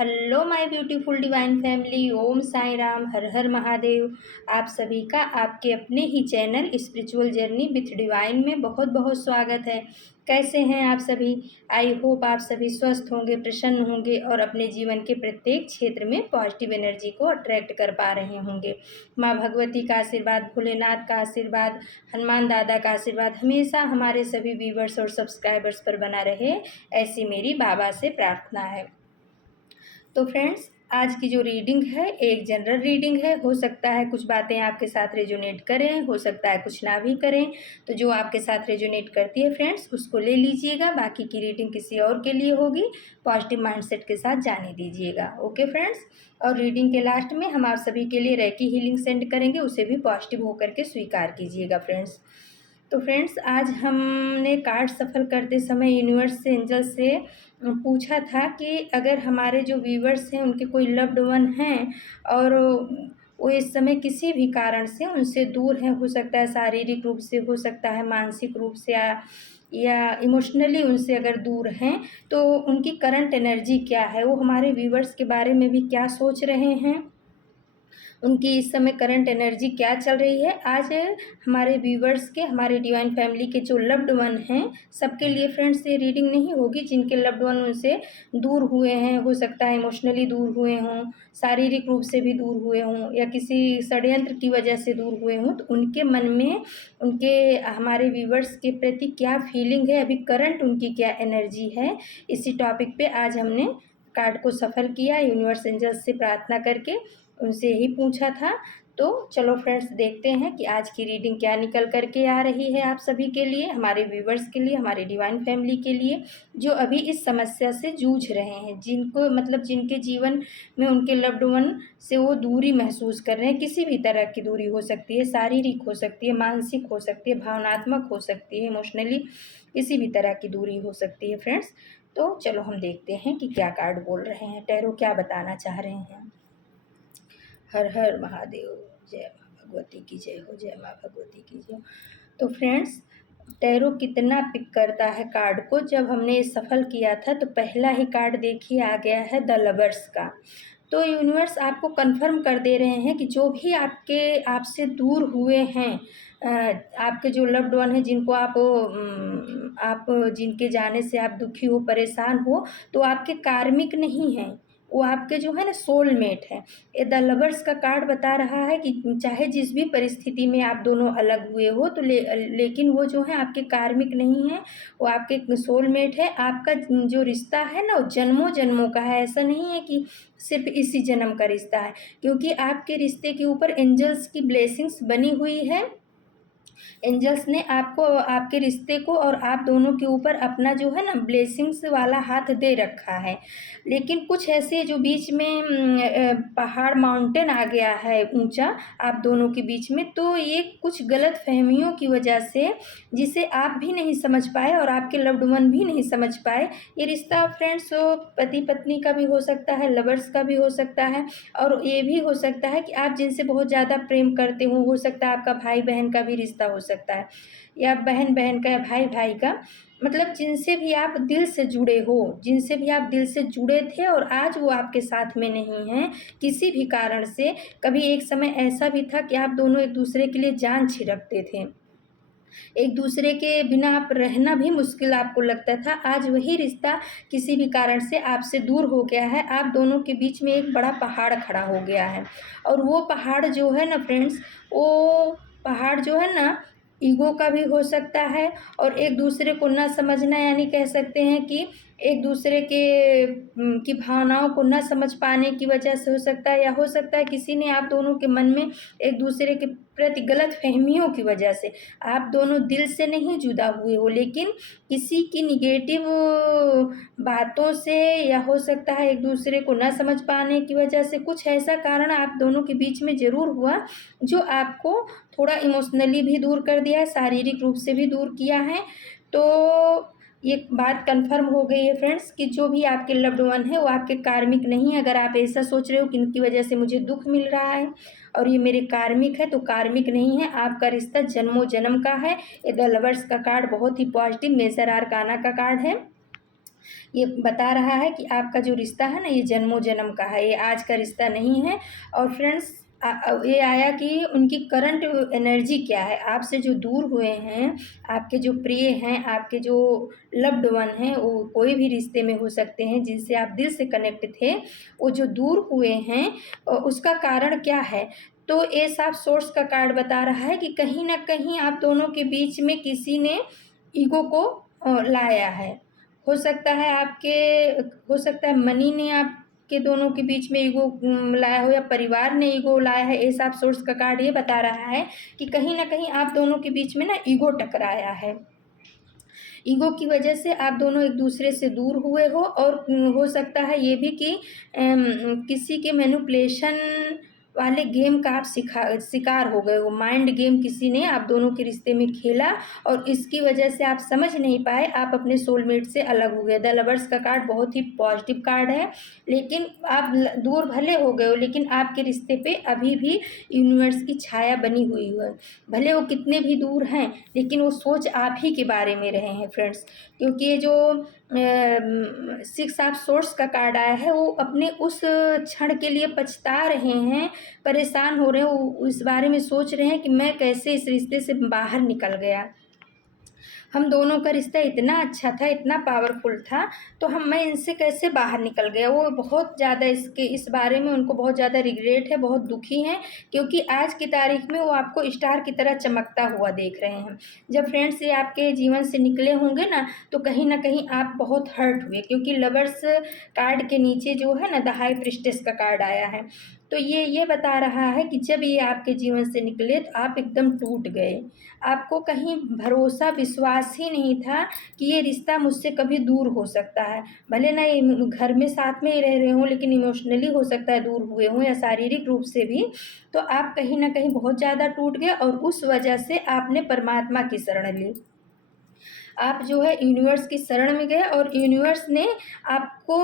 Hello my beautiful divine family. Om Sai Ram, Har Har Mahadev. आप सभी का आपके अपने ही channel spiritual journey with divine में बहुत बहुत स्वागत है। कैसे हैं आप सभी? आई होप आप सभी स्वस्थ होंगे, प्रसन्न होंगे और अपने जीवन के प्रत्येक क्षेत्र में पॉजिटिव एनर्जी को अट्रैक्ट कर पा रहे होंगे। माँ भगवती का आशीर्वाद, भोलेनाथ का आशीर्वाद, हनुमान दादा का आशीर्वाद हमेशा हमारे सभी व्यूवर्स और सब्सक्राइबर्स पर बना रहे, ऐसी मेरी बाबा से प्रार्थना है। तो फ्रेंड्स, आज की जो रीडिंग है एक जनरल रीडिंग है। हो सकता है कुछ बातें आपके साथ रेजोनेट करें, हो सकता है कुछ ना भी करें। तो जो आपके साथ रेजोनेट करती है फ्रेंड्स, उसको ले लीजिएगा। बाकी की रीडिंग किसी और के लिए होगी। पॉजिटिव माइंडसेट के साथ जाने दीजिएगा। Okay friends. और रीडिंग के लास्ट में हम आप सभी के लिए रेकी हीलिंग सेंड करेंगे, उसे भी पॉजिटिव होकर के स्वीकार कीजिएगा फ्रेंड्स। तो फ्रेंड्स, आज हमने कार्ड सफल करते समय यूनिवर्स से, एंजल से पूछा था कि अगर हमारे जो व्यूवर्स हैं उनके कोई लव्ड वन हैं और वो इस समय किसी भी कारण से उनसे दूर हैं, हो सकता है शारीरिक रूप से, हो सकता है मानसिक रूप से, या इमोशनली उनसे अगर दूर हैं, तो उनकी करंट एनर्जी क्या है, वो हमारे व्यूवर्स के बारे में भी क्या सोच रहे हैं, उनकी इस समय करंट एनर्जी क्या चल रही है। आज हमारे व्यूवर्स के, हमारे डिवाइन फैमिली के जो लव्ड वन हैं, सबके लिए फ्रेंड्स ये रीडिंग नहीं होगी। जिनके लव्ड वन उनसे दूर हुए हैं, हो सकता है इमोशनली दूर हुए हों, शारीरिक रूप से भी दूर हुए हों, या किसी षड्यंत्र की वजह से दूर हुए हों, तो उनके मन में उनके, हमारे व्यूवर्स के प्रति क्या फीलिंग है, अभी करंट उनकी क्या एनर्जी है, इसी टॉपिक पे आज हमने कार्ड को सफल किया यूनिवर्स एंजल्स से प्रार्थना करके। उनसे यही पूछा था। तो चलो फ्रेंड्स, देखते हैं कि आज की रीडिंग क्या निकल करके आ रही है आप सभी के लिए, हमारे व्यूवर्स के लिए, हमारे डिवाइन फैमिली के लिए, जो अभी इस समस्या से जूझ रहे हैं, जिनको मतलब जिनके जीवन में उनके लव्ड वन से वो दूरी महसूस कर रहे हैं। किसी भी तरह की दूरी हो सकती है, शारीरिक हो सकती है, मानसिक हो सकती है, भावनात्मक हो सकती है, इमोशनली किसी भी तरह की दूरी हो सकती है फ्रेंड्स। तो चलो हम देखते हैं कि क्या कार्ड बोल रहे हैं, टैरो क्या बताना चाह रहे हैं। हर हर महादेव। जय माँ भगवती की जय हो, जय माँ भगवती की जय। तो फ्रेंड्स, टैरो कितना पिक करता है कार्ड को। जब हमने ये सफल किया था तो पहला ही कार्ड देखिए आ गया है द लवर्स का। तो यूनिवर्स आपको कंफर्म कर दे रहे हैं कि जो भी आपसे दूर हुए हैं, आपके जो लव्ड वन है, जिनको आप जिनके जाने से आप दुखी हो, परेशान हो, तो आपके कार्मिक नहीं हैं, वो आपके जो है ना सोलमेट है। ये द लवर्स का कार्ड बता रहा है कि चाहे जिस भी परिस्थिति में आप दोनों अलग हुए हो, तो लेकिन वो जो है आपके कार्मिक नहीं है, वो आपके सोलमेट है। आपका जो रिश्ता है ना, वो जन्मों जन्मों का है। ऐसा नहीं है कि सिर्फ इसी जन्म का रिश्ता है, क्योंकि आपके रिश्ते के ऊपर एंजल्स की ब्लेसिंग्स बनी हुई है। एंजल्स ने आपको, आपके रिश्ते को और आप दोनों के ऊपर अपना जो है ना ब्लेसिंग्स वाला हाथ दे रखा है। लेकिन कुछ ऐसे जो बीच में पहाड़, माउंटेन आ गया है ऊंचा आप दोनों के बीच में, तो ये कुछ गलत फहमियों की वजह से, जिसे आप भी नहीं समझ पाए और आपके लव्ड वन भी नहीं समझ पाए। ये रिश्ता फ्रेंड्स पति पत्नी का भी हो सकता है, लवर्स का भी हो सकता है, और ये भी हो सकता है कि आप जिनसे बहुत ज़्यादा प्रेम करते हो सकता है आपका भाई बहन का भी रिश्ता हो सकता है, या बहन बहन का, या भाई भाई का। मतलब जिनसे भी आप दिल से जुड़े हो, जिनसे भी आप दिल से जुड़े थे और आज वो आपके साथ में नहीं हैं किसी भी कारण से। कभी एक समय ऐसा भी था कि आप दोनों एक दूसरे के लिए जान छिड़कते थे, एक दूसरे के बिना आप रहना भी मुश्किल आपको लगता था। आज वही रिश्ता किसी भी कारण से आपसे दूर हो गया है। आप दोनों के बीच में एक बड़ा पहाड़ खड़ा हो गया है, और वो पहाड़ जो है ना फ्रेंड्स, वो पहाड़ जो है ना, ईगो का भी हो सकता है, और एक दूसरे को ना समझना, यानी कह सकते हैं कि एक दूसरे की भावनाओं को ना समझ पाने की वजह से हो सकता है, या हो सकता है किसी ने आप दोनों के मन में एक दूसरे के प्रति गलत फहमियों की वजह से, आप दोनों दिल से नहीं जुदा हुए हो, लेकिन किसी की निगेटिव बातों से, या हो सकता है एक दूसरे को ना समझ पाने की वजह से, कुछ ऐसा कारण आप दोनों के बीच में ज़रूर हुआ जो आपको थोड़ा इमोशनली भी दूर कर दिया है, शारीरिक रूप से भी दूर किया है। तो ये बात कंफर्म हो गई है फ्रेंड्स कि जो भी आपके लव्ड वन है वो आपके कार्मिक नहीं है। अगर आप ऐसा सोच रहे हो कि इनकी वजह से मुझे दुख मिल रहा है और ये मेरे कार्मिक है, तो कार्मिक नहीं है, आपका रिश्ता जन्मों जन्म का है। ये द लवर्स का कार्ड बहुत ही पॉजिटिव मेजर आर्काना का कार्ड है। ये बता रहा है कि आपका जो रिश्ता है ना, ये जन्मों जन्म का है, ये आज का रिश्ता नहीं है। और फ्रेंड्स, ये आया कि उनकी करंट एनर्जी क्या है, आपसे जो दूर हुए हैं, आपके जो प्रिय हैं, आपके जो लव्ड वन हैं, वो कोई भी रिश्ते में हो सकते हैं जिनसे आप दिल से कनेक्ट थे, वो जो दूर हुए हैं, उसका कारण क्या है। तो ये साफ सोर्स का कार्ड बता रहा है कि कहीं ना कहीं आप दोनों के बीच में किसी ने ईगो को लाया है। हो सकता है आपके हो सकता है मनी ने आपके दोनों के बीच में ईगो लाया हो, या परिवार ने ईगो लाया है। ये साफ सोर्स का कार्ड ये बता रहा है कि कहीं ना कहीं आप दोनों के बीच में ना ईगो टकराया है। ईगो की वजह से आप दोनों एक दूसरे से दूर हुए हो, और हो सकता है ये भी कि किसी के मैनिपुलेशन वाले गेम का आप शिकार हो गए हो। माइंड गेम किसी ने आप दोनों के रिश्ते में खेला, और इसकी वजह से आप समझ नहीं पाए, आप अपने सोलमेट से अलग हो गए। द लवर्स का कार्ड बहुत ही पॉजिटिव कार्ड है, लेकिन आप दूर भले हो गए हो, लेकिन आपके रिश्ते पे अभी भी यूनिवर्स की छाया बनी हुई है। भले वो कितने भी दूर हैं, लेकिन वो सोच आप ही के बारे में रहे हैं फ्रेंड्स। क्योंकि ये जो 6 ऑफ सोर्स का कार्ड आया है, वो अपने उस क्षण के लिए पछता रहे हैं, परेशान हो रहे हैं, वो इस बारे में सोच रहे हैं कि मैं कैसे इस रिश्ते से बाहर निकल गया। हम दोनों का रिश्ता इतना अच्छा था, इतना पावरफुल था, तो मैं इनसे कैसे बाहर निकल गया। वो बहुत ज़्यादा इस बारे में उनको बहुत ज़्यादा रिग्रेट है, बहुत दुखी हैं, क्योंकि आज की तारीख में वो आपको स्टार की तरह चमकता हुआ देख रहे हैं। जब फ्रेंड्स ये आपके जीवन से निकले होंगे ना, तो कहीं ना कहीं आप बहुत हर्ट हुए, क्योंकि लवर्स कार्ड के नीचे जो है ना, द हाई प्रिस्टेस का कार्ड आया है। तो ये बता रहा है कि जब ये आपके जीवन से निकले तो आप एकदम टूट गए। आपको कहीं भरोसा विश्वास ही नहीं था कि ये रिश्ता मुझसे कभी दूर हो सकता है। भले ना ये घर में साथ में ही रह रहे हों, लेकिन इमोशनली हो सकता है दूर हुए हों, या शारीरिक रूप से भी। तो आप कहीं ना कहीं बहुत ज़्यादा टूट गए, और उस वजह से आपने परमात्मा की शरण ली। आप जो है यूनिवर्स की शरण में गए, और यूनिवर्स ने आपको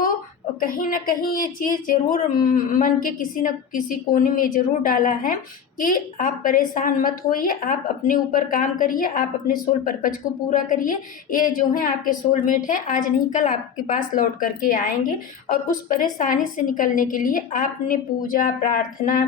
कहीं न कहीं ये चीज़ ज़रूर मन के किसी न किसी कोने में ज़रूर डाला है कि आप परेशान मत होइए, आप अपने ऊपर काम करिए, आप अपने सोल पर्पज़ को पूरा करिए। ये जो हैं आपके सोलमेट हैं, आज नहीं कल आपके पास लौट कर के आएँगे, और उस परेशानी से निकलने के लिए आपने पूजा, प्रार्थना,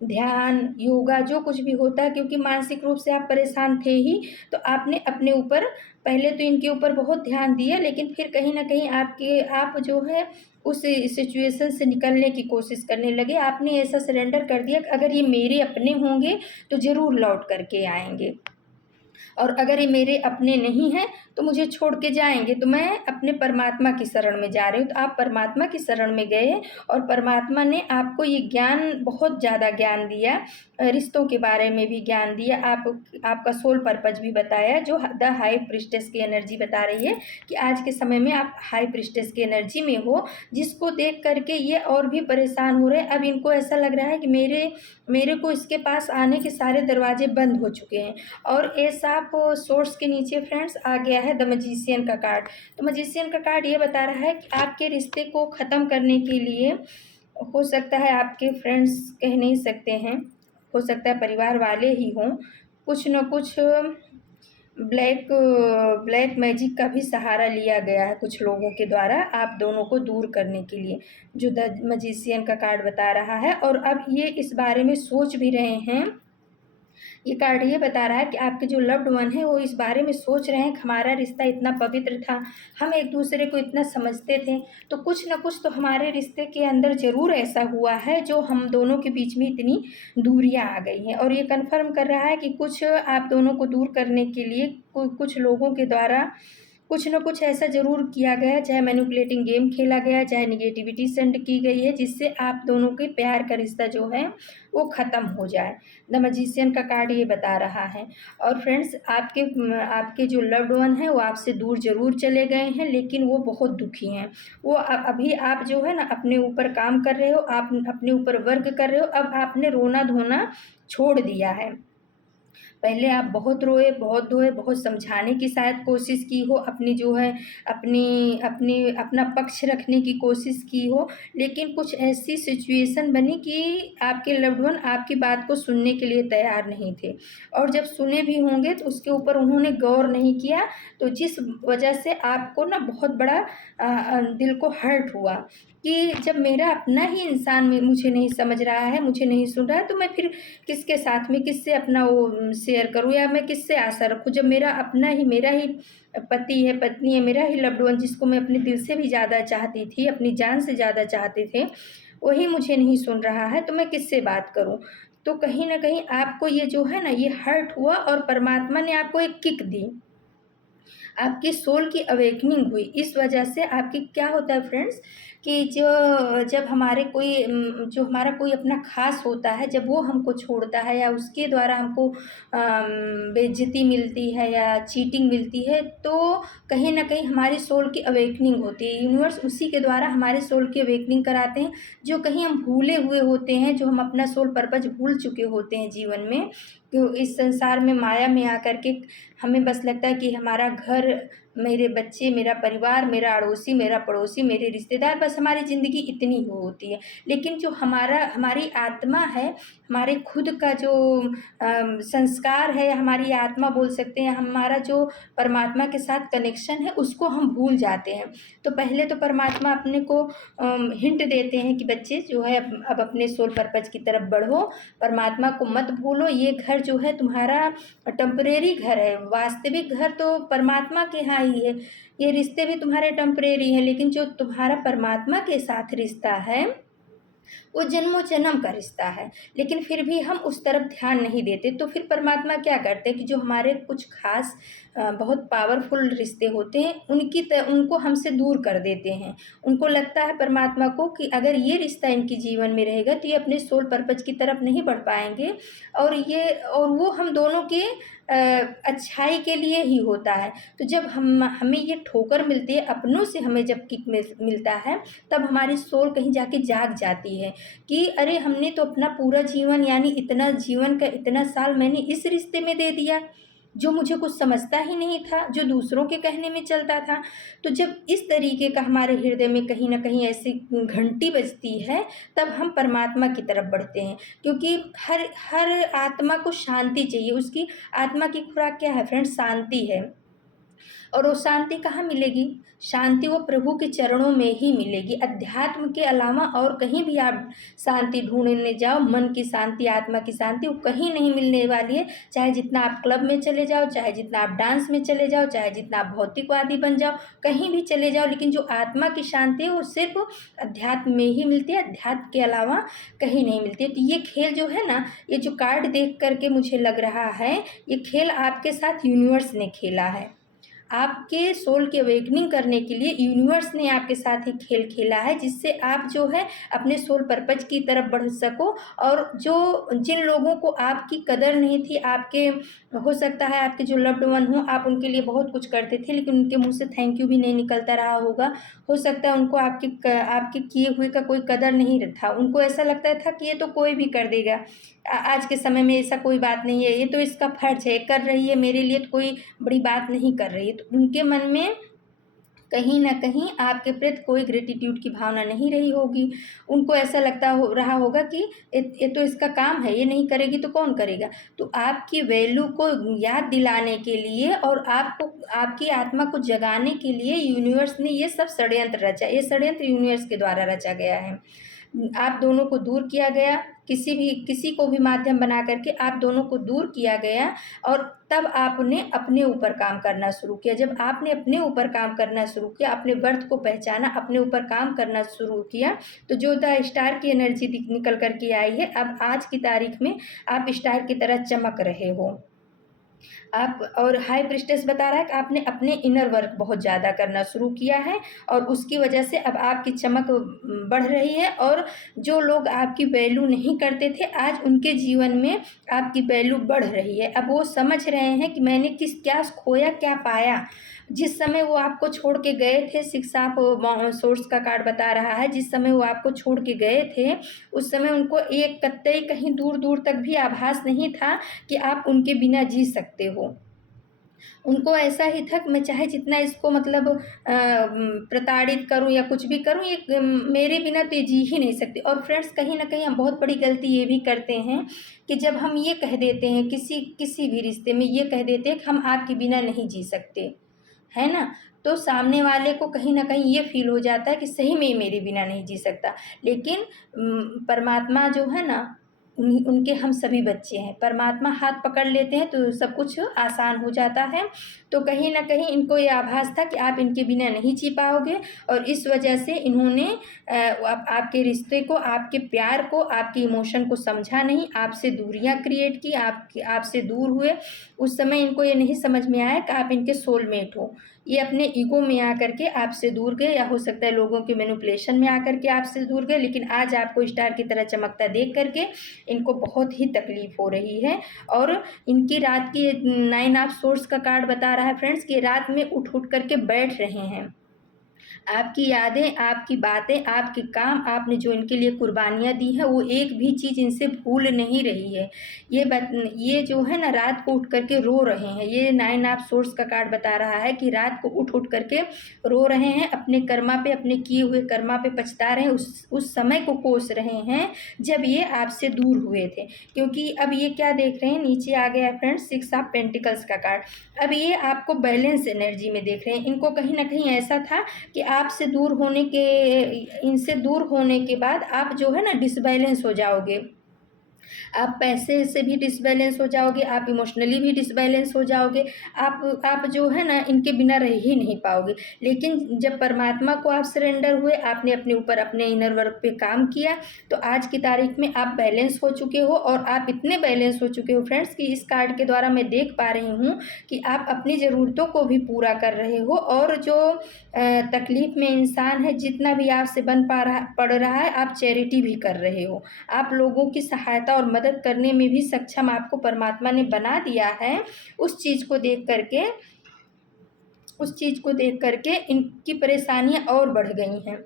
ध्यान, योगा, जो कुछ भी होता है, क्योंकि मानसिक रूप से आप परेशान थे ही, तो आपने अपने ऊपर पहले तो इनके ऊपर बहुत ध्यान दिया, लेकिन फिर कहीं न कहीं आप जो है उस सिचुएशन से निकलने की कोशिश करने लगे। आपने ऐसा सरेंडर कर दिया कि अगर ये मेरे अपने होंगे तो ज़रूर लौट कर के आएँगे, और अगर ये मेरे अपने नहीं हैं तो मुझे छोड़ के जाएँगे। तो मैं अपने परमात्मा की शरण में जा रही हूँ। तो आप परमात्मा की शरण में गए, और परमात्मा ने आपको ये ज्ञान, बहुत ज़्यादा ज्ञान दिया, रिश्तों के बारे में भी ज्ञान दिया, आपका सोल पर्पज़ भी बताया, जो द हाई प्रिस्टेस की एनर्जी बता रही है कि आज के समय में आप हाई प्रिस्टेस की एनर्जी में हो, जिसको देख कर के ये और भी परेशान हो रहे हैं। अब इनको ऐसा लग रहा है कि मेरे को इसके पास आने के सारे दरवाजे बंद हो चुके हैं। और ये साफ सोर्स के नीचे फ्रेंड्स आ गया है द मैजिशियन का कार्ड। तो मैजिशियन का कार्ड ये बता रहा है कि आपके रिश्ते को ख़त्म करने के लिए, हो सकता है आपके फ्रेंड्स कह नहीं सकते हैं, हो सकता है परिवार वाले ही हों, कुछ न कुछ ब्लैक मैजिक का भी सहारा लिया गया है कुछ लोगों के द्वारा, आप दोनों को दूर करने के लिए, जो द मैजिशियन का कार्ड बता रहा है। और अब ये इस बारे में सोच भी रहे हैं। ये कार्ड ये बता रहा है कि आपके जो लव्ड वन है, वो इस बारे में सोच रहे हैं कि हमारा रिश्ता इतना पवित्र था, हम एक दूसरे को इतना समझते थे, तो कुछ न कुछ तो हमारे रिश्ते के अंदर ज़रूर ऐसा हुआ है जो हम दोनों के बीच में इतनी दूरियां आ गई हैं। और ये कन्फर्म कर रहा है कि कुछ आप दोनों को दूर करने के लिए कुछ लोगों के द्वारा कुछ न कुछ ऐसा ज़रूर किया गया है, चाहे मैनिपुलेटिंग गेम खेला गया है, चाहे नेगेटिविटी सेंड की गई है, जिससे आप दोनों के प्यार का रिश्ता जो है वो ख़त्म हो जाए। द मैजिशियन का कार्ड ये बता रहा है। और फ्रेंड्स, आपके जो लव्ड वन है वो आपसे दूर ज़रूर चले गए हैं, लेकिन वो बहुत दुखी हैं। वो अभी आप जो है ना अपने ऊपर काम कर रहे हो, आप अपने ऊपर वर्क कर रहे हो, अब आपने रोना धोना छोड़ दिया है। पहले आप बहुत रोए, बहुत धोए, बहुत समझाने की शायद कोशिश की हो, अपनी जो है अपनी अपनी अपना पक्ष रखने की कोशिश की हो, लेकिन कुछ ऐसी सिचुएशन बनी कि आपके लव्ड वन आपकी बात को सुनने के लिए तैयार नहीं थे, और जब सुने भी होंगे तो उसके ऊपर उन्होंने गौर नहीं किया, तो जिस वजह से आपको ना बहुत बड़ा दिल को हर्ट हुआ कि जब मेरा अपना ही इंसान मुझे नहीं समझ रहा है, मुझे नहीं सुन रहा है, तो मैं फिर किसके साथ में किससे अपना वो शेयर करूँ, या मैं किससे आशा रखूँ, जब मेरा अपना ही मेरा ही पति है, पत्नी है, मेरा ही लव्ड वन जिसको मैं अपने दिल से भी ज़्यादा चाहती थी, अपनी जान से ज़्यादा चाहते थे, वही मुझे नहीं सुन रहा है, तो मैं किससे बात करूँ। तो कहीं न कहीं आपको ये जो है ना, ये हर्ट हुआ और परमात्मा ने आपको एक किक दी। आपकी सोल की अवेकनिंग हुई। इस वजह से आपकी क्या होता है फ्रेंड्स कि जब हमारे कोई जो हमारा कोई अपना ख़ास होता है, जब वो हमको छोड़ता है या उसके द्वारा हमको बेइज़्ज़ती मिलती है या चीटिंग मिलती है, तो कहीं न कहीं हमारी सोल की अवेकनिंग होती है। यूनिवर्स उसी के द्वारा हमारे सोल की अवेकनिंग कराते हैं, जो कहीं हम भूले हुए होते हैं, जो हम अपना सोल पर्पज़ भूल चुके होते हैं जीवन में। तो इस संसार में माया में आकर के हमें बस लगता है कि हमारा घर, मेरे बच्चे, मेरा परिवार, मेरा अड़ोसी, मेरा पड़ोसी, मेरे रिश्तेदार, बस हमारी ज़िंदगी इतनी ही होती है। लेकिन जो हमारी आत्मा है, हमारे खुद का जो संस्कार है, हमारी आत्मा बोल सकते हैं, हमारा जो परमात्मा के साथ कनेक्शन है, उसको हम भूल जाते हैं। तो पहले तो परमात्मा अपने को हिंट देते हैं कि बच्चे जो है अब अपने सोल पर्पज़ की तरफ बढ़ो, परमात्मा को मत भूलो, ये घर जो है तुम्हारा टेम्परेरी घर है, वास्तविक घर तो परमात्मा के यहाँ ही है। ये रिश्ते भी तुम्हारे टेम्परेरी हैं, लेकिन जो तुम्हारा परमात्मा के साथ रिश्ता है, वो जन्मों जन्म का रिश्ता है। लेकिन फिर भी हम उस तरफ ध्यान नहीं देते, तो फिर परमात्मा क्या करते हैं कि जो हमारे कुछ खास बहुत पावरफुल रिश्ते होते हैं, उनको हमसे दूर कर देते हैं। उनको लगता है परमात्मा को कि अगर ये रिश्ता इनके जीवन में रहेगा, तो ये अपने सोल पर्पज़ की तरफ नहीं बढ़ पाएँगे, और वो हम दोनों के अच्छाई के लिए ही होता है। तो जब हमें ये ठोकर मिलती है, अपनों से हमें जब किक मिलता है, तब हमारी सोल कहीं जाके जाग जाती है कि अरे हमने तो अपना पूरा जीवन, यानी इतना जीवन का इतना साल मैंने इस रिश्ते में दे दिया, जो मुझे कुछ समझता ही नहीं था, जो दूसरों के कहने में चलता था। तो जब इस तरीके का हमारे हृदय में कहीं न कहीं ऐसी घंटी बजती है, तब हम परमात्मा की तरफ बढ़ते हैं, क्योंकि हर हर आत्मा को शांति चाहिए। उसकी आत्मा की खुराक क्या है फ्रेंड्स? शांति है। और वो शांति कहाँ मिलेगी? शांति वो प्रभु के चरणों में ही मिलेगी। अध्यात्म के अलावा और कहीं भी आप शांति ढूँढने जाओ, मन की शांति, आत्मा की शांति, वो कहीं नहीं मिलने वाली है। चाहे जितना आप क्लब में चले जाओ, चाहे जितना आप डांस में चले जाओ, चाहे जितना आप भौतिकवादी बन जाओ, कहीं भी चले जाओ, लेकिन जो आत्मा की शांति है वो सिर्फ़ अध्यात्म में ही मिलती है, अध्यात्म के अलावा कहीं नहीं मिलती है। तो ये खेल जो है ना, ये जो कार्ड देख कर के मुझे लग रहा है, ये खेल आपके साथ यूनिवर्स ने खेला है। आपके सोल की अवेकनिंग करने के लिए यूनिवर्स ने आपके साथ ही खेल खेला है, जिससे आप जो है अपने सोल पर्पज़ की तरफ बढ़ सको। और जिन लोगों को आपकी कदर नहीं थी, आपके हो सकता है आपके जो लव्ड वन हों, आप उनके लिए बहुत कुछ करते थे, लेकिन उनके मुँह से थैंक यू भी नहीं निकलता रहा होगा। हो सकता है उनको आपके किए हुए का कोई कदर नहीं था। उनको ऐसा लगता था कि ये तो कोई भी कर देगा। आज के समय में ऐसा कोई बात नहीं है, ये तो इसका फ़र्ज़ है, कर रही है मेरे लिए, तो कोई बड़ी बात नहीं कर रही है। तो उनके मन में कहीं न कहीं आपके प्रति कोई ग्रैटिट्यूड की भावना नहीं रही होगी। उनको ऐसा रहा होगा कि ये तो इसका काम है, ये नहीं करेगी तो कौन करेगा? तो आपकी वैल्यू को याद दिलाने के लिए और आपकी आत्मा को जगाने के लिए यूनिवर्स ने ये सब षड्यंत्र रचा। ये षड्यंत्र यूनिवर्स के द्वारा रचा गया है। आप दोनों को दूर किया गया, किसी को भी माध्यम बना करके आप दोनों को दूर किया गया, और तब आपने अपने ऊपर काम करना शुरू किया। जब आपने अपने ऊपर काम करना शुरू किया, अपने वर्थ को पहचाना, अपने ऊपर काम करना शुरू किया, तो जो द स्टार की एनर्जी निकल कर के आई है, अब आज की तारीख में आप स्टार की तरह चमक रहे हो। आप और हाई प्रीस्टेस बता रहा है कि आपने अपने इनर वर्क बहुत ज़्यादा करना शुरू किया है, और उसकी वजह से अब आपकी चमक बढ़ रही है, और जो लोग आपकी वैल्यू नहीं करते थे, आज उनके जीवन में आपकी वैल्यू बढ़ रही है। अब वो समझ रहे हैं कि मैंने क्या खोया, क्या पाया। जिस समय वो आपको छोड़ के गए थे, सिक्स ऑफ सोर्स का कार्ड बता रहा है, जिस समय वो आपको छोड़ के गए थे उस समय उनको एक कतई कहीं दूर दूर तक भी आभास नहीं था कि आप उनके बिना जी सकते हो। उनको ऐसा ही था कि मैं चाहे जितना इसको मतलब प्रताड़ित करूं या कुछ भी करूं, ये मेरे बिना तो ये जी ही नहीं सकती। और फ्रेंड्स, कहीं ना कहीं हम बहुत बड़ी गलती ये भी करते हैं कि जब हम ये कह देते हैं किसी किसी भी रिश्ते में, ये कह देते हैं कि हम आपके बिना नहीं जी सकते, है ना, तो सामने वाले को कहीं ना कहीं ये फील हो जाता है कि सही में ये मेरे बिना नहीं जी सकता। लेकिन परमात्मा जो है ना, उनके हम सभी बच्चे हैं। परमात्मा हाथ पकड़ लेते हैं तो सब कुछ आसान हो जाता है। तो कहीं ना कहीं इनको ये आभास था कि आप इनके बिना नहीं जी पाओगे, और इस वजह से इन्होंने आपके रिश्ते को, आपके प्यार को, आपके इमोशन को समझा नहीं, आपसे दूरियां क्रिएट की, आपसे दूर हुए। उस समय इनको ये नहीं समझ में आया कि आप इनके सोलमेट हो। ये अपने ईगो में आकर के आपसे दूर गए, या हो सकता है लोगों के मैनिपुलेशन में आकर के आपसे दूर गए। लेकिन आज आपको स्टार की तरह चमकता देख करके इनको बहुत ही तकलीफ हो रही है। और इनकी रात की 9 ऑफ सोर्स का कार्ड बता रहा है फ्रेंड्स कि रात में उठ उठ करके बैठ रहे हैं। आपकी यादें, आपकी बातें, आपके काम, आपने जो इनके लिए कुर्बानियाँ दी हैं, वो एक भी चीज़ इनसे भूल नहीं रही है। ये जो है ना, रात को उठ करके रो रहे हैं। ये 9 ऑफ सोर्स का कार्ड बता रहा है कि रात को उठ उठ करके रो रहे हैं, अपने कर्मा पे, अपने किए हुए कर्मा पे पछता रहे हैं, उस समय को कोस रहे हैं जब ये आपसे दूर हुए थे। क्योंकि अब ये क्या देख रहे हैं, नीचे आ गया है फ्रेंड्स 6 ऑफ पेंटिकल्स का कार्ड। अब ये आपको बैलेंस एनर्जी में देख रहे हैं। इनको कहीं ना कहीं ऐसा था कि आपसे दूर होने के, इनसे दूर होने के बाद आप जो है ना डिसबैलेंस हो जाओगे। आप पैसे से भी डिसबैलेंस हो जाओगे, आप इमोशनली भी डिसबैलेंस हो जाओगे। आप जो है ना इनके बिना रह ही नहीं पाओगे। लेकिन जब परमात्मा को आप सरेंडर हुए, आपने अपने ऊपर, अपने इनर वर्क पे काम किया, तो आज की तारीख में आप बैलेंस हो चुके हो। और आप इतने बैलेंस हो चुके हो फ्रेंड्स कि इस कार्ड के द्वारा मैं देख पा रही हूँ कि आप अपनी ज़रूरतों को भी पूरा कर रहे हो, और जो तकलीफ में इंसान है, जितना भी आपसे पड़ रहा है, आप चैरिटी भी कर रहे हो। आप लोगों की सहायता और मदद करने में भी सक्षम आपको परमात्मा ने बना दिया है। उस चीज़ को देख करके इनकी परेशानियां और बढ़ गई हैं,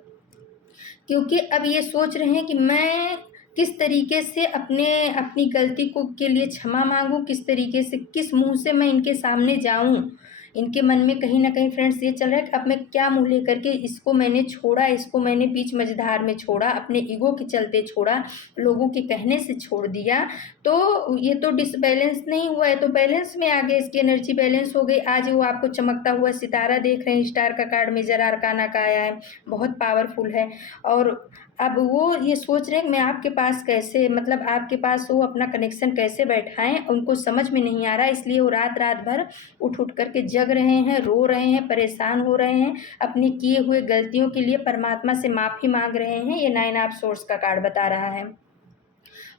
क्योंकि अब ये सोच रहे हैं कि मैं किस तरीके से अपनी गलती को के लिए क्षमा मांगूं, किस तरीके से, किस मुंह से मैं इनके सामने जाऊं। इनके मन में कहीं ना कहीं फ्रेंड्स ये चल रहा है कि अब मैं क्या मुंह लेकर के इसको मैंने छोड़ा, इसको मैंने बीच मझधार में छोड़ा, अपने ईगो के चलते छोड़ा, लोगों के कहने से छोड़ दिया। तो ये तो डिसबैलेंस नहीं हुआ है, तो बैलेंस में आ गए, इसकी एनर्जी बैलेंस हो गई। आज वो आपको चमकता हुआ सितारा देख रहे हैं। स्टार का कार्ड मेजर आर्काना का आया है, बहुत पावरफुल है। और अब वो ये सोच रहे हैं कि मैं आपके पास कैसे, मतलब आपके पास वो अपना कनेक्शन कैसे बैठाएं, उनको समझ में नहीं आ रहा। इसलिए वो रात रात भर उठ उठ करके जग रहे हैं, रो रहे हैं, परेशान हो रहे हैं, अपनी किए हुए गलतियों के लिए परमात्मा से माफ़ी मांग रहे हैं। ये 9 ऑफ सोर्स का कार्ड बता रहा है।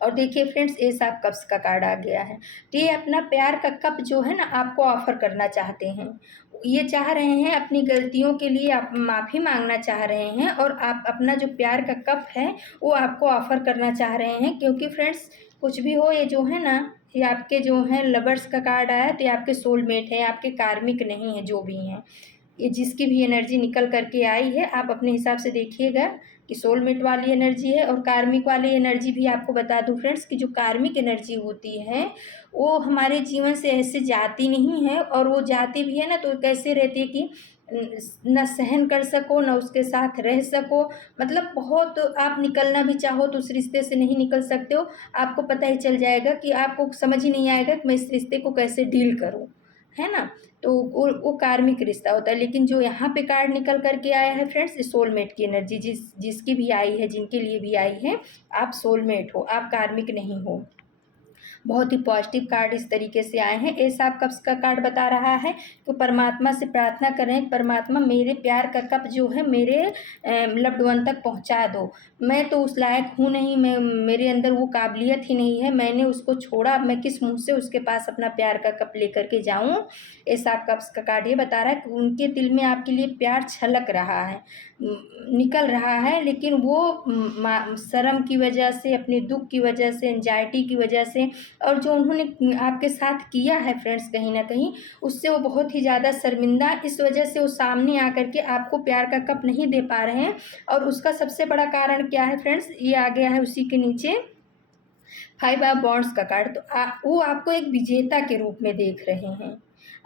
और देखिए फ्रेंड्स, एस ऑफ कप्स का कार्ड आ गया है। तो ये अपना प्यार का कप जो है ना आपको ऑफर करना चाहते हैं। ये चाह रहे हैं, अपनी गलतियों के लिए आप माफ़ी मांगना चाह रहे हैं, और आप अपना जो प्यार का कप है वो आपको ऑफर करना चाह रहे हैं। क्योंकि फ्रेंड्स, कुछ भी हो, ये जो है ना, ये आपके जो हैं लवर्स का कार्ड आया है, तो ये आपके सोलमेट हैं, आपके कार्मिक नहीं है जो भी हैं। ये जिसकी भी एनर्जी निकल करके आई है, आप अपने हिसाब से देखिएगा कि सोलमेट वाली एनर्जी है। और कार्मिक वाली एनर्जी भी आपको बता दूं फ्रेंड्स कि जो कार्मिक एनर्जी होती है वो हमारे जीवन से ऐसे जाती नहीं है, और वो जाती भी है ना तो कैसे रहती है कि न सहन कर सको, न उसके साथ रह सको। मतलब बहुत, आप निकलना भी चाहो तो उस रिश्ते से नहीं निकल सकते हो। आपको पता ही चल जाएगा कि आपको समझ ही नहीं आएगा कि मैं इस रिश्ते को कैसे डील करूं, है ना। तो वो कार्मिक रिश्ता होता है। लेकिन जो यहाँ पे कार्ड निकल करके आया है फ्रेंड्स, सोलमेट की एनर्जी, जिसकी भी आई है, जिनके लिए भी आई है, आप सोलमेट हो, आप कार्मिक नहीं हो। बहुत ही पॉजिटिव कार्ड इस तरीके से आए हैं। एस ऑफ कप्स का कार्ड बता रहा है कि परमात्मा से प्रार्थना करें, परमात्मा मेरे प्यार का कप जो है मेरे लव्ड वन तक पहुंचा दो। मैं तो उस लायक हूँ नहीं, मैं मेरे अंदर वो काबिलियत ही नहीं है, मैंने उसको छोड़ा, अब मैं किस मुँह से उसके पास अपना प्यार का कप लेकर के जाऊँ। ये सांप का कार्ड ये बता रहा है कि उनके दिल में आपके लिए प्यार छलक रहा है, निकल रहा है, लेकिन वो शर्म की वजह से, अपने दुख की वजह से, एंजाइटी की वजह से, और जो उन्होंने आपके साथ किया है फ्रेंड्स कहीं ना कहीं, उससे वो बहुत ही ज़्यादा शर्मिंदा, इस वजह से वो सामने आकर के आपको प्यार का कप नहीं दे पा रहे हैं। और उसका सबसे बड़ा कारण क्या है फ्रेंड्स, ये आ गया है उसी के नीचे 5 ऑफ वॉन्ड्स का कार्ड। तो वो आपको एक विजेता के रूप में देख रहे हैं।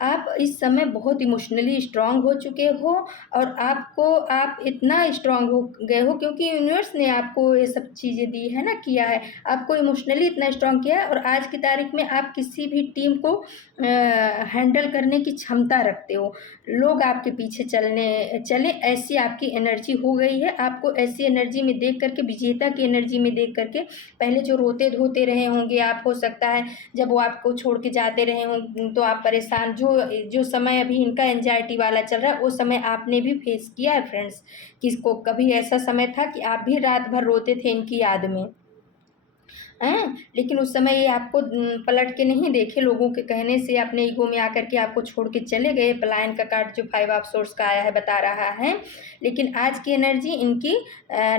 आप इस समय बहुत इमोशनली स्ट्रांग हो चुके हो, और आप इतना स्ट्रांग हो गए हो क्योंकि यूनिवर्स ने आपको ये सब चीज़ें दी है ना, किया है, आपको इमोशनली इतना स्ट्रांग किया है। और आज की तारीख में आप किसी भी टीम को हैंडल करने की क्षमता रखते हो। लोग आपके पीछे चले ऐसी आपकी एनर्जी हो गई है। आपको ऐसी एनर्जी में देख करके, विजेता की एनर्जी में देख करके, पहले जो रोते धोते रहे होंगे आप, हो सकता है जब वो आपको छोड़ के जाते रहे हों तो आप परेशान, जो समय अभी इनका एंजाइटी वाला चल रहा है वो समय आपने भी फेस किया है फ्रेंड्स। किसको कभी ऐसा समय था कि आप भी रात भर रोते थे इनकी याद में हैं, लेकिन उस समय ये आपको पलट के नहीं देखे, लोगों के कहने से अपने ईगो में आकर के आपको छोड़ के चले गए। पलायन का कार्ड जो 5 ऑफ सोर्स का आया है बता रहा है, लेकिन आज की एनर्जी इनकी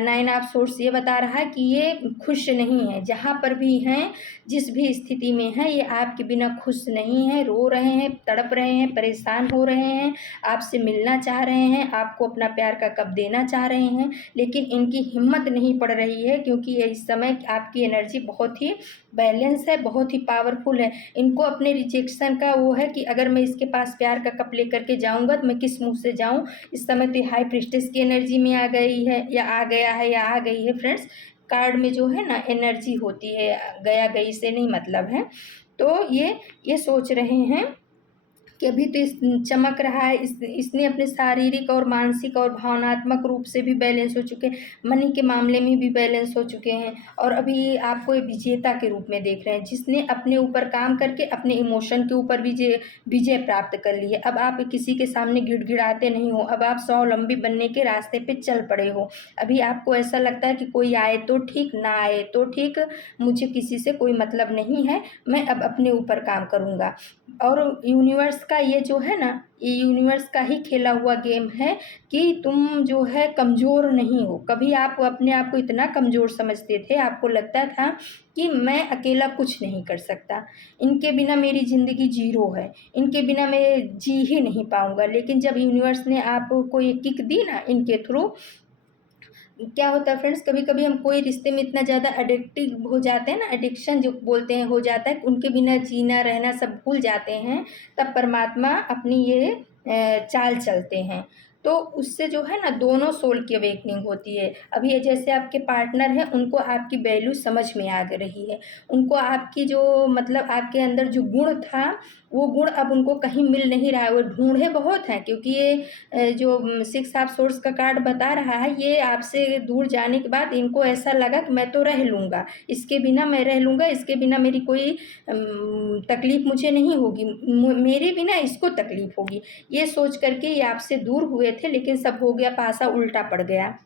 9 ऑफ सोर्स ये बता रहा है कि ये खुश नहीं है, जहाँ पर भी हैं, जिस भी स्थिति में हैं, ये आपके बिना खुश नहीं है, रो रहे हैं, तड़प रहे हैं, परेशान हो रहे हैं, आपसे मिलना चाह रहे हैं, आपको अपना प्यार का कप देना चाह रहे हैं, लेकिन इनकी हिम्मत नहीं पड़ रही है क्योंकि ये इस समय आपकी एनर्जी बहुत ही बैलेंस है, बहुत ही पावरफुल है। इनको अपने रिजेक्शन का वो है कि अगर मैं इसके पास प्यार का कप लेकर के जाऊंगा तो मैं किस मुंह से जाऊं। इस समय तो हाई प्रिस्टेस की एनर्जी में आ गई है, या आ गया है, या आ गई है फ्रेंड्स। कार्ड में जो है ना एनर्जी होती है, गया गई से नहीं मतलब है। तो ये सोच रहे हैं कि अभी तो इस चमक रहा है, इसने अपने शारीरिक और मानसिक और भावनात्मक रूप से भी बैलेंस हो चुके हैं, मनी के मामले में भी बैलेंस हो चुके हैं, और अभी आपको एक विजेता के रूप में देख रहे हैं जिसने अपने ऊपर काम करके अपने इमोशन के ऊपर विजय प्राप्त कर ली है। अब आप किसी के सामने गिड़गिड़ाते नहीं हो, अब आप स्वावलंबी बनने के रास्ते पे चल पड़े हो। अभी आपको ऐसा लगता है कि कोई आए तो ठीक, ना आए तो ठीक, मुझे किसी से कोई मतलब नहीं है, मैं अब अपने ऊपर काम करूँगा। और यूनिवर्स का ये जो है ना, ये यूनिवर्स का ही खेला हुआ गेम है कि तुम जो है कमज़ोर नहीं हो। कभी आप अपने आप को इतना कमज़ोर समझते थे, आपको लगता था कि मैं अकेला कुछ नहीं कर सकता, इनके बिना मेरी ज़िंदगी जीरो है, इनके बिना मैं जी ही नहीं पाऊँगा। लेकिन जब यूनिवर्स ने आपको ये किक दी ना इनके थ्रू, क्या होता है फ्रेंड्स, कभी कभी हम कोई रिश्ते में इतना ज़्यादा एडिक्टिव हो जाते हैं ना, एडिक्शन जो बोलते हैं हो जाता है, उनके बिना जीना रहना सब भूल जाते हैं, तब परमात्मा अपनी ये चाल चलते हैं। तो उससे जो है ना दोनों सोल की अवेकनिंग होती है। अभी ये जैसे आपके पार्टनर हैं, उनको आपकी वैल्यू समझ में आ रही है, उनको आपकी जो मतलब आपके अंदर जो गुण था वो गुण अब उनको कहीं मिल नहीं रहा है, वो ढूंढे बहुत हैं क्योंकि ये जो 6 ऑफ सोर्स का कार्ड बता रहा है, ये आपसे दूर जाने के बाद इनको ऐसा लगा कि मैं तो रह लूँगा, इसके बिना मैं रह लूँगा, इसके बिना मेरी कोई तकलीफ़ मुझे नहीं होगी, मेरे बिना इसको तकलीफ़ होगी। ये सोच करके ये आपसे दूर हुए थे, लेकिन सब हो गया, पासा उल्टा पड़ गया।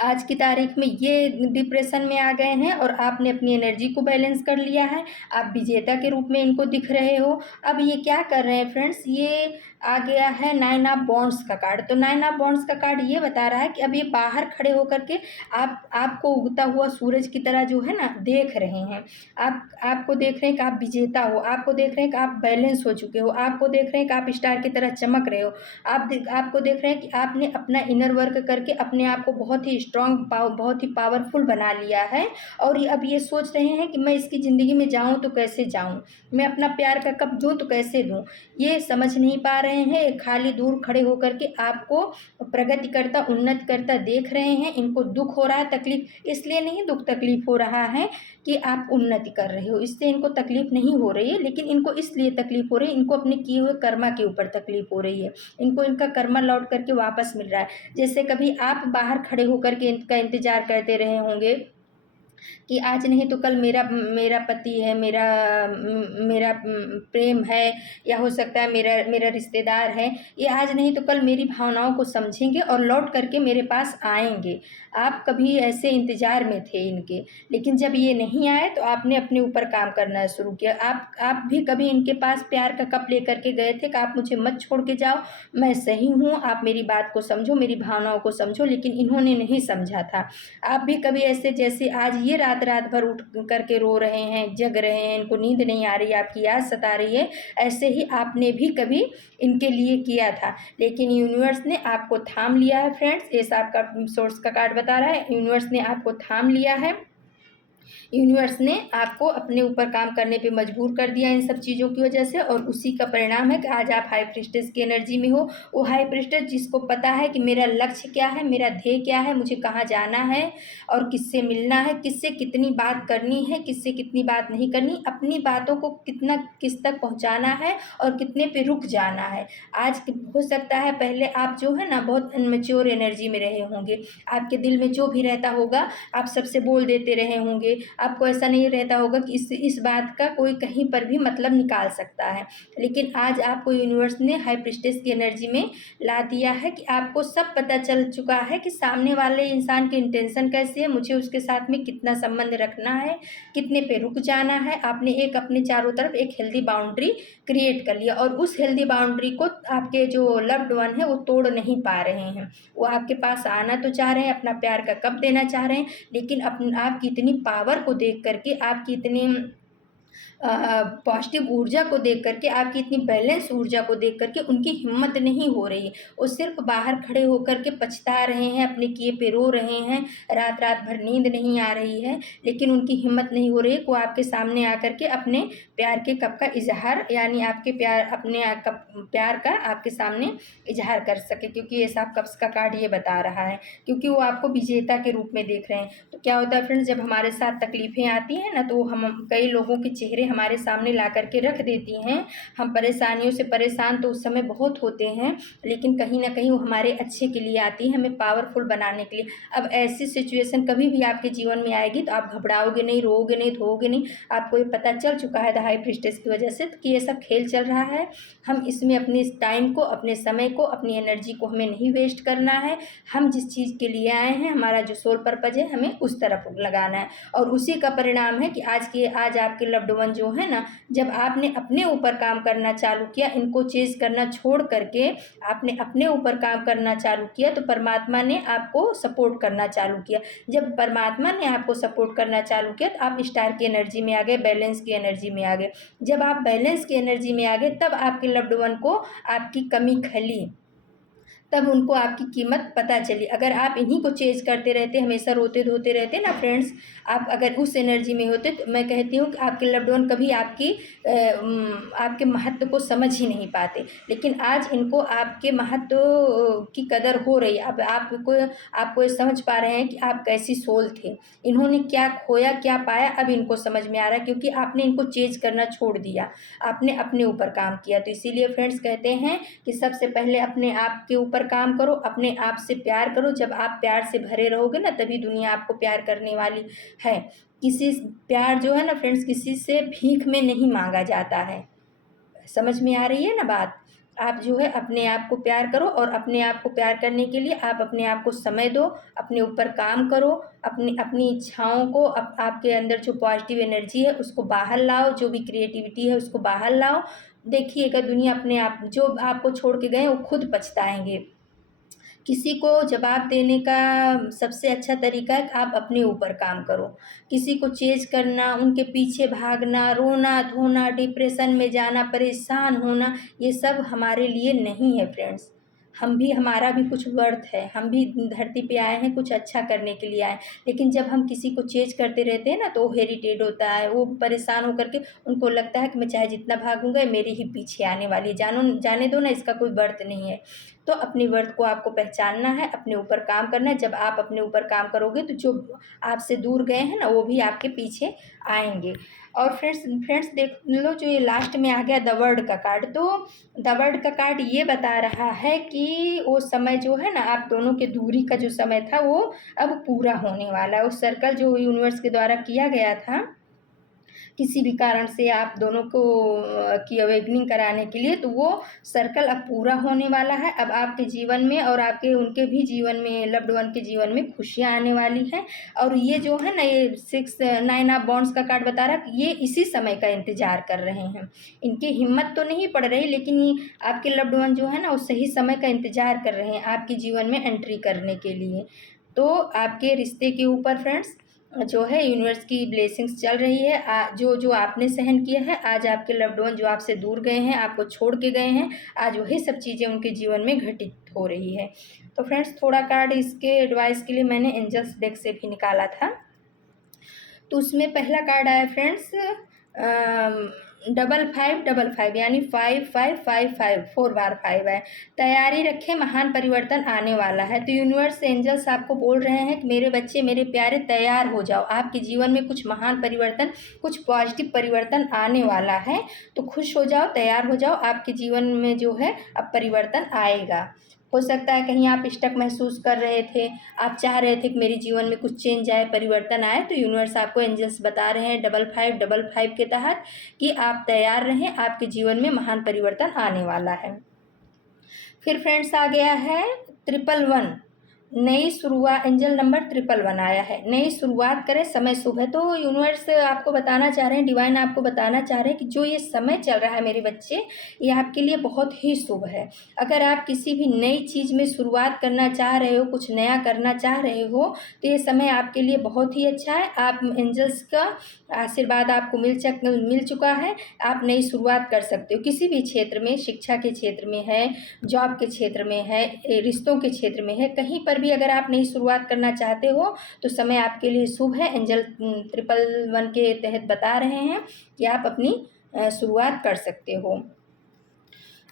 आज की तारीख में ये डिप्रेशन में आ गए हैं और आपने अपनी एनर्जी को बैलेंस कर लिया है, आप विजेता के रूप में इनको दिख रहे हो। अब ये क्या कर रहे हैं फ्रेंड्स, ये आ गया है 9 ऑफ वॉन्ड्स का कार्ड। तो 9 ऑफ वॉन्ड्स का कार्ड ये बता रहा है कि अब ये बाहर खड़े होकर के आपको उगता हुआ सूरज की तरह जो है ना देख रहे हैं। आपको देख रहे हैं कि आप विजेता हो, आपको देख रहे हैं कि आप बैलेंस हो चुके हो, आपको देख रहे हैं कि आप स्टार की तरह चमक रहे हो, आपको देख रहे हैं कि आपने अपना इनर वर्क करके अपने आप को बहुत ही स्ट्रांग, बहुत ही पावरफुल बना लिया है। और अब ये सोच रहे हैं कि मैं इसकी ज़िंदगी में जाऊं तो कैसे जाऊं, मैं अपना प्यार का कप दूं तो कैसे दूं। ये समझ नहीं पा रहे हैं, खाली दूर खड़े होकर के आपको प्रगति करता, उन्नति करता देख रहे हैं। इनको दुख हो रहा है, तकलीफ इसलिए नहीं दुख तकलीफ हो रहा है कि आप उन्नति कर रहे हो, इससे इनको तकलीफ नहीं हो रही है, लेकिन इनको इसलिए तकलीफ हो रही है, इनको अपने किए हुए कर्मा के ऊपर तकलीफ हो रही है। इनको इनका कर्मा लौट करके वापस मिल रहा है। जैसे कभी आप बाहर खड़े होकर के इनका इंतजार करते रहे होंगे कि आज नहीं तो कल मेरा मेरा पति है, मेरा प्रेम है, या हो सकता है मेरा मेरा रिश्तेदार है, ये आज नहीं तो कल मेरी भावनाओं को समझेंगे और लौट करके मेरे पास आएंगे। आप कभी ऐसे इंतज़ार में थे इनके, लेकिन जब ये नहीं आए तो आपने अपने ऊपर काम करना शुरू किया। आप भी कभी इनके पास प्यार का कप लेकर के गए थे कि आप मुझे मत छोड़ के जाओ, मैं सही हूँ, आप मेरी बात को समझो, मेरी भावनाओं को समझो, लेकिन इन्होंने नहीं समझा था। आप भी कभी ऐसे, जैसे आज ये रात रात भर उठ करके रो रहे हैं, जग रहे हैं, इनको नींद नहीं आ रही, आपकी याद सता रही है, ऐसे ही आपने भी कभी इनके लिए किया था, लेकिन यूनिवर्स ने आपको थाम लिया है फ्रेंड्स। ये आपका सोर्स का कार्ड बता रहा है, यूनिवर्स ने आपको थाम लिया है। यूनिवर्स ने आपको अपने ऊपर काम करने पे मजबूर कर दिया इन सब चीज़ों की वजह से, और उसी का परिणाम है कि आज आप हाई प्रिस्टेस की एनर्जी में हो। वो हाई प्रिस्टेस जिसको पता है कि मेरा लक्ष्य क्या है, मेरा ध्येय क्या है, मुझे कहाँ जाना है और किससे मिलना है, किससे कितनी बात करनी है, किससे कितनी बात नहीं करनी, अपनी बातों को कितना किस तक पहुँचाना है और कितने पे रुक जाना है। आज हो सकता है पहले आप जो है ना बहुत इनमेच्योर एनर्जी में रहे होंगे, आपके दिल में जो भी रहता होगा आप सबसे बोल देते रहे होंगे, आपको ऐसा नहीं रहता होगा कि इस बात का कोई कहीं पर भी मतलब निकाल सकता है। लेकिन आज आपको यूनिवर्स ने हाई प्रिस्टेस की एनर्जी में ला दिया है कि आपको सब पता चल चुका है कि सामने वाले इंसान की इंटेंशन कैसी है, मुझे उसके साथ में कितना संबंध रखना है, कितने पे रुक जाना है। आपने एक अपने चारों तरफ एक हेल्दी बाउंड्री क्रिएट कर लिया, और उस हेल्दी बाउंड्री को आपके जो लव्ड वन है वो तोड़ नहीं पा रहे हैं। वो आपके पास आना तो चाह रहे हैं, अपना प्यार का कप देना चाह रहे हैं, लेकिन आपकी इतनी पावर को देख करके, आपकी इतनी पॉजिटिव ऊर्जा को देख करके, आपकी इतनी बैलेंस ऊर्जा को देख करके उनकी हिम्मत नहीं हो रही है। वो सिर्फ बाहर खड़े होकर के पछता रहे हैं, अपने किए पे रो रहे हैं, रात रात भर नींद नहीं आ रही है, लेकिन उनकी हिम्मत नहीं हो रही है कि वो आपके सामने आकर के अपने प्यार के कप का इजहार, यानी आपके प्यार, अपने कप प्यार का आपके सामने इजहार कर सके, क्योंकि ये साहब कप्स का कार्ड ये बता रहा है, क्योंकि वो आपको विजेता के रूप में देख रहे हैं। तो क्या होता है फ्रेंड्स, जब हमारे साथ तकलीफ़ें आती हैं ना, तो हम कई लोगों के चेहरे हमारे सामने ला कर के रख देती हैं। हम परेशानियों से परेशान तो उस समय बहुत होते हैं, लेकिन कहीं ना कहीं वो हमारे अच्छे के लिए आती है, हमें पावरफुल बनाने के लिए। अब ऐसी सिचुएशन कभी भी आपके जीवन में आएगी तो आप घबराओगे नहीं, रोओगे नहीं, धोओगे नहीं। आपको ये पता चल चुका है द हाई प्रिस्टेस की वजह से कि ये सब खेल चल रहा है, हम इसमें अपने टाइम को, अपने समय को, अपनी एनर्जी को हमें नहीं वेस्ट करना है। हम जिस चीज़ के लिए आए हैं, हमारा जो सोल पर्पज है, हमें उस तरफ लगाना है, और उसी का परिणाम है कि आज आपके लव्ड वन जो है ना, जब आपने अपने ऊपर काम करना चालू किया, इनको चेज करना छोड़ करके आपने अपने ऊपर काम करना चालू किया, तो परमात्मा ने आपको सपोर्ट करना चालू किया। जब परमात्मा ने आपको सपोर्ट करना चालू किया तो आप स्टार की एनर्जी में आ गए, बैलेंस की एनर्जी में आ गए। जब आप बैलेंस की एनर्जी में आ गए, तब आपके लव्ड वन को आपकी कमी खली, तब उनको आपकी कीमत पता चली। अगर आप इन्हीं को चेज करते रहते, हमेशा रोते धोते रहते ना फ्रेंड्स, आप अगर उस एनर्जी में होते, तो मैं कहती हूँ कि आपके लव्ड वन कभी आपके महत्व को समझ ही नहीं पाते। लेकिन आज इनको आपके महत्व की कदर हो रही है। अब आपको ये समझ पा रहे हैं कि आप कैसी सोल थे, इन्होंने क्या खोया क्या पाया, अब इनको समझ में आ रहा है, क्योंकि आपने इनको चेज करना छोड़ दिया, आपने अपने ऊपर काम किया। तो इसीलिए फ्रेंड्स कहते हैं कि सबसे पहले अपने आप के ऊपर काम करो, अपने आप से प्यार करो। जब आप प्यार से भरे रहोगे ना, तभी दुनिया आपको प्यार करने वाली है। किसी प्यार जो है ना फ्रेंड्स, किसी से भीख में नहीं मांगा जाता है। समझ में आ रही है ना बात? आप जो है अपने आप को प्यार करो, और अपने आप को प्यार करने के लिए आप अपने आप को समय दो, अपने ऊपर काम करो, अपनी अपनी इच्छाओं को, आपके अंदर जो पॉजिटिव एनर्जी है उसको बाहर लाओ, जो भी क्रिएटिविटी है उसको बाहर लाओ। देखिएगा दुनिया अपने आप, जो आपको छोड़ के गए वो खुद पछताएंगे। किसी को जवाब देने का सबसे अच्छा तरीका है कि आप अपने ऊपर काम करो। किसी को चेज करना, उनके पीछे भागना, रोना धोना, डिप्रेशन में जाना, परेशान होना, ये सब हमारे लिए नहीं है फ्रेंड्स। हम भी, हमारा भी कुछ वर्थ है, हम भी धरती पे आए हैं कुछ अच्छा करने के लिए आए। लेकिन जब हम किसी को चेज करते रहते हैं ना, तो वो हेरिटेड होता है, वो परेशान होकर के उनको लगता है कि मैं चाहे जितना भागूंगा मेरे ही पीछे आने वाली है, जाने दो ना, इसका कोई वर्थ नहीं है। तो अपनी वर्थ को आपको पहचानना है, अपने ऊपर काम करना है। जब आप अपने ऊपर काम करोगे तो जो आपसे दूर गए हैं ना वो भी आपके पीछे आएंगे। और फ्रेंड्स देख लो, जो ये लास्ट में आ गया द वर्ड का कार्ड, तो द वर्ड का कार्ड ये बता रहा है कि वो समय जो है ना आप दोनों के दूरी का जो समय था वो अब पूरा होने वाला है। उस सर्कल जो यूनिवर्स के द्वारा किया गया था किसी भी कारण से आप दोनों को की अवेकनिंग कराने के लिए, तो वो सर्कल अब पूरा होने वाला है। अब आपके जीवन में और आपके उनके भी जीवन में, लव्ड वन के जीवन में खुशियाँ आने वाली हैं। और ये जो है ना, ये 6 9 ऑफ बॉन्ड्स का कार्ड बता रहा है कि ये इसी समय का इंतजार कर रहे हैं। इनकी हिम्मत तो नहीं पड़ रही, लेकिन ये आपके लव्ड वन जो है ना वो सही समय का इंतजार कर रहे हैं आपके जीवन में एंट्री करने के लिए। तो आपके रिश्ते के ऊपर फ्रेंड्स जो है यूनिवर्स की ब्लेसिंग्स चल रही है। जो जो आपने सहन किया है, आज आपके लव्ड वन जो आपसे दूर गए हैं, आपको छोड़ के गए हैं, आज वही सब चीज़ें उनके जीवन में घटित हो रही है। तो फ्रेंड्स थोड़ा कार्ड इसके एडवाइस के लिए मैंने एंजल्स डेक से भी निकाला था। तो उसमें पहला कार्ड आया फ्रेंड्स 5555 यानी 5555, 4 बार 5 है। तैयारी रखें, महान परिवर्तन आने वाला है। तो यूनिवर्स एंजल्स आपको बोल रहे हैं कि मेरे बच्चे, मेरे प्यारे, तैयार हो जाओ, आपके जीवन में कुछ महान परिवर्तन, कुछ पॉजिटिव परिवर्तन आने वाला है। तो खुश हो जाओ, तैयार हो जाओ, आपके जीवन में जो है अब परिवर्तन आएगा। हो सकता है कहीं आप स्टक महसूस कर रहे थे, आप चाह रहे थे कि मेरे जीवन में कुछ चेंज आए, परिवर्तन आए, तो यूनिवर्स आपको एंजल्स बता रहे हैं 5555 के तहत कि आप तैयार रहें, आपके जीवन में महान परिवर्तन आने वाला है। फिर फ्रेंड्स आ गया है 111, नई शुरुआत, एंजल नंबर 111 आया है, नई शुरुआत करें, समय शुभ है। तो यूनिवर्स आपको बताना चाह रहे हैं, डिवाइन आपको बताना चाह रहे हैं कि जो ये समय चल रहा है मेरे बच्चे, ये आपके लिए बहुत ही शुभ है। अगर आप किसी भी नई चीज़ में शुरुआत करना चाह रहे हो, कुछ नया करना चाह रहे हो, तो ये समय आपके लिए बहुत ही अच्छा है। आप एंजल्स का आशीर्वाद आपको मिल चुका है। आप नई शुरुआत कर सकते हो किसी भी क्षेत्र में, शिक्षा के क्षेत्र में है, जॉब के क्षेत्र में है, रिश्तों के क्षेत्र में है, कहीं पर भी अगर आप नई शुरुआत करना चाहते हो तो समय आपके लिए शुभ है। एंजल 111 के तहत बता रहे हैं कि आप अपनी शुरुआत कर सकते हो।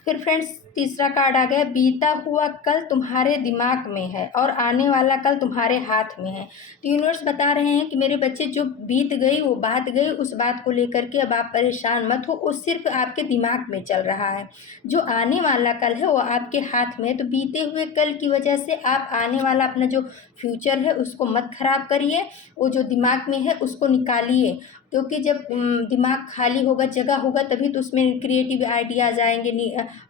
फिर फ्रेंड्स तीसरा कार्ड आ गया, बीता हुआ कल तुम्हारे दिमाग में है और आने वाला कल तुम्हारे हाथ में है। तो यूनिवर्स बता रहे हैं कि मेरे बच्चे, जो बीत गई वो बात गई, उस बात को लेकर के अब आप परेशान मत हो, वो सिर्फ आपके दिमाग में चल रहा है। जो आने वाला कल है वो आपके हाथ में है। तो बीते हुए कल की वजह से आप आने वाला अपना जो फ्यूचर है उसको मत खराब करिए, वो जो दिमाग में है उसको निकालिए, क्योंकि जब दिमाग खाली होगा, जगह होगा, तभी तो उसमें क्रिएटिव आइडियाज़ आएंगे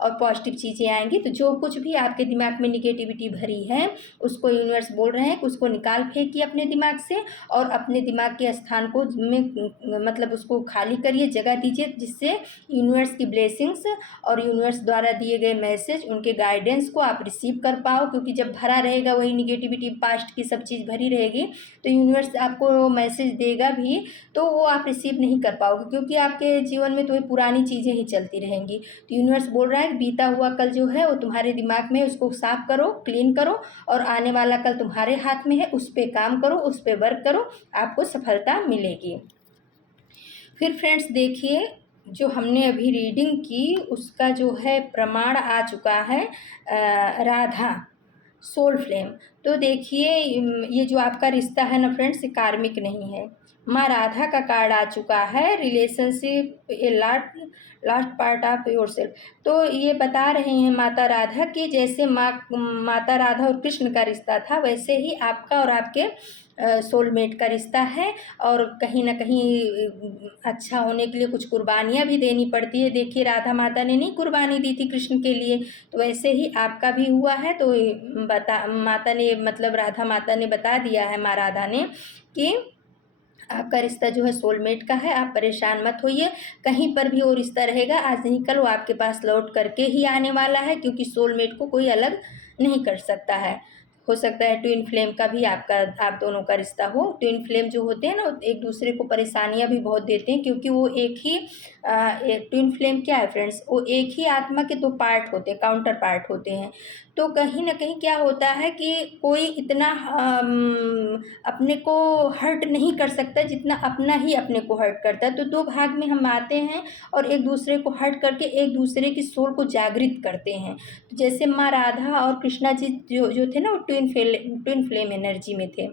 और पॉजिटिव चीज़ें आएंगी। तो जो कुछ भी आपके दिमाग में निगेटिविटी भरी है उसको यूनिवर्स बोल रहे हैं कि उसको निकाल फेंकिए अपने दिमाग से, और अपने दिमाग के स्थान को मतलब उसको खाली करिए, जगह दीजिए, जिससे यूनिवर्स की ब्लेसिंग्स और यूनिवर्स द्वारा दिए गए मैसेज, उनके गाइडेंस को आप रिसीव कर पाओ। क्योंकि जब भरा रहेगा वही निगेटिविटी, पास्ट की सब चीज़ भरी रहेगी, तो यूनिवर्स आपको मैसेज देगा भी तो वो आप रिसीव नहीं कर पाओगे, क्योंकि आपके जीवन में तो ये पुरानी चीज़ें ही चलती रहेंगी। तो यूनिवर्स बोल रहा है कि बीता हुआ कल जो है वो तुम्हारे दिमाग में, उसको साफ करो, क्लीन करो, और आने वाला कल तुम्हारे हाथ में है, उस पर काम करो, उस पर वर्क करो, आपको सफलता मिलेगी। फिर फ्रेंड्स देखिए, जो हमने अभी रीडिंग की उसका जो है प्रमाण आ चुका है राधा सोल फ्लेम। तो देखिए, ये जो आपका रिश्ता है ना फ्रेंड्स, ये कार्मिक नहीं है। माँ राधा का कार्ड आ चुका है, relationship A last part of your self. तो ये बता रहे हैं माता राधा कि जैसे माता राधा और कृष्ण का रिश्ता था, वैसे ही आपका और आपके सोलमेट का रिश्ता है। और कहीं ना कहीं अच्छा होने के लिए कुछ कुर्बानियाँ भी देनी पड़ती है। देखिए, राधा माता ने नहीं कुर्बानी दी थी कृष्ण के लिए, तो वैसे ही आपका भी हुआ है। तो माता ने, मतलब राधा माता ने बता दिया है, माँ राधा ने, कि आपका रिश्ता जो है सोलमेट का है, आप परेशान मत होइए। कहीं पर भी वो रिश्ता रहेगा, आज नहीं कल वो आपके पास लौट करके ही आने वाला है, क्योंकि सोलमेट को कोई अलग नहीं कर सकता है। हो सकता है ट्विन फ्लेम का भी आप दोनों का रिश्ता हो। ट्विन फ्लेम जो होते हैं ना, एक दूसरे को परेशानियां भी बहुत देते हैं, क्योंकि वो एक ही ट्विन फ्लेम क्या है फ्रेंड्स, वो एक ही आत्मा के दो पार्ट होते हैं, काउंटर पार्ट होते हैं। तो कहीं ना कहीं क्या होता है कि कोई इतना अपने को हर्ट नहीं कर सकता जितना अपना ही अपने को हर्ट करता है। तो दो भाग में हम आते हैं और एक दूसरे को हर्ट करके एक दूसरे की सोल को जागृत करते हैं। तो जैसे माँ राधा और कृष्णा जी जो जो थे ना, वो ट्विन फ्लेम एनर्जी में थे,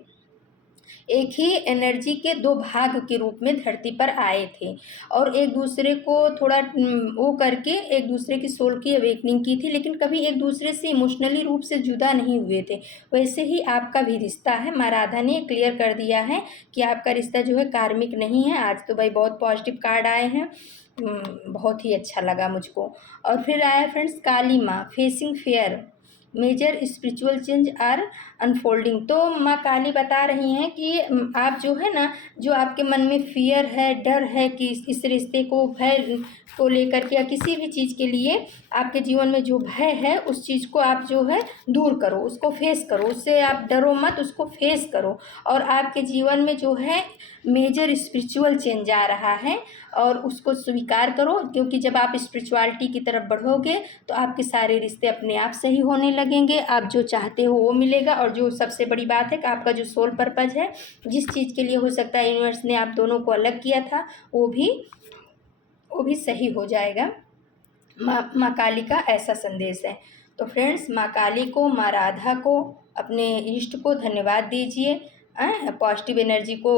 एक ही एनर्जी के दो भाग के रूप में धरती पर आए थे और एक दूसरे को थोड़ा वो करके एक दूसरे की सोल की अवेकनिंग की थी, लेकिन कभी एक दूसरे से इमोशनली रूप से जुदा नहीं हुए थे। वैसे ही आपका भी रिश्ता है। माँ राधा ने क्लियर कर दिया है कि आपका रिश्ता जो है कार्मिक नहीं है। आज तो भाई बहुत पॉजिटिव कार्ड आए हैं, बहुत ही अच्छा लगा मुझको। और फिर आया फ्रेंड्स काली माँ, facing fair, major spiritual change are unfolding. तो माँ काली बता रही हैं कि आप जो है ना, जो आपके मन में फियर है, डर है कि इस रिश्ते को, भय को लेकर के या किसी भी चीज़ के लिए आपके जीवन में जो भय है, उस चीज़ को आप जो है दूर करो, उसको फेस करो, उससे आप डरो मत, उसको फेस करो। और आपके जीवन में जो है मेजर स्पिरिचुअल चेंज आ रहा है और उसको स्वीकार करो, क्योंकि जब आप स्पिरिचुअलिटी की तरफ बढ़ोगे तो आपके सारे रिश्ते अपने आप सही होने लगेंगे। आप जो चाहते हो वो मिलेगा। और जो सबसे बड़ी बात है कि आपका जो सोल पर्पज है, जिस चीज़ के लिए हो सकता है यूनिवर्स ने आप दोनों को अलग किया था, वो भी सही हो जाएगा। माँ काली का ऐसा संदेश है। तो फ्रेंड्स, माँ काली को, माँ राधा को, अपने इष्ट को धन्यवाद दीजिए, पॉजिटिव एनर्जी को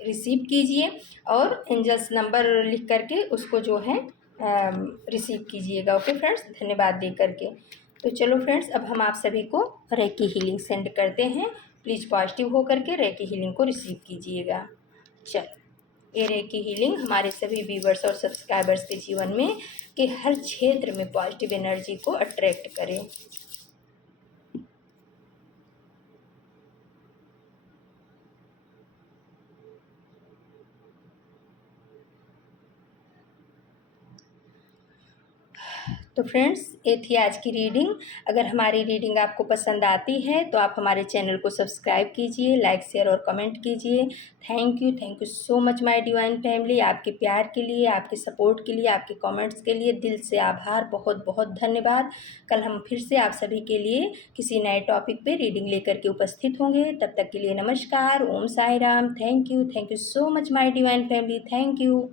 रिसीव कीजिए और एंजल्स नंबर लिख करके उसको जो है रिसीव कीजिएगा। ओके फ्रेंड्स, धन्यवाद दे करके। तो चलो फ्रेंड्स, अब हम आप सभी को रेकी हीलिंग सेंड करते हैं। प्लीज़ पॉजिटिव हो करके रेकी हीलिंग को रिसीव कीजिएगा। चलो, ये रेकी हीलिंग हमारे सभी व्यूवर्स और सब्सक्राइबर्स के जीवन में के हर क्षेत्र में पॉजिटिव एनर्जी को अट्रैक्ट करे। तो फ्रेंड्स, ये थी आज की रीडिंग। अगर हमारी रीडिंग आपको पसंद आती है तो आप हमारे चैनल को सब्सक्राइब कीजिए, लाइक शेयर और कमेंट कीजिए। Thank you so much my divine family. आपके प्यार के लिए, आपके सपोर्ट के लिए, आपके कमेंट्स के लिए दिल से आभार, बहुत बहुत धन्यवाद। कल हम फिर से आप सभी के लिए किसी नए टॉपिक पे रीडिंग लेकर के उपस्थित होंगे। तब तक के लिए नमस्कार, Om Sai Ram. Thank you so much my divine family. Thank you.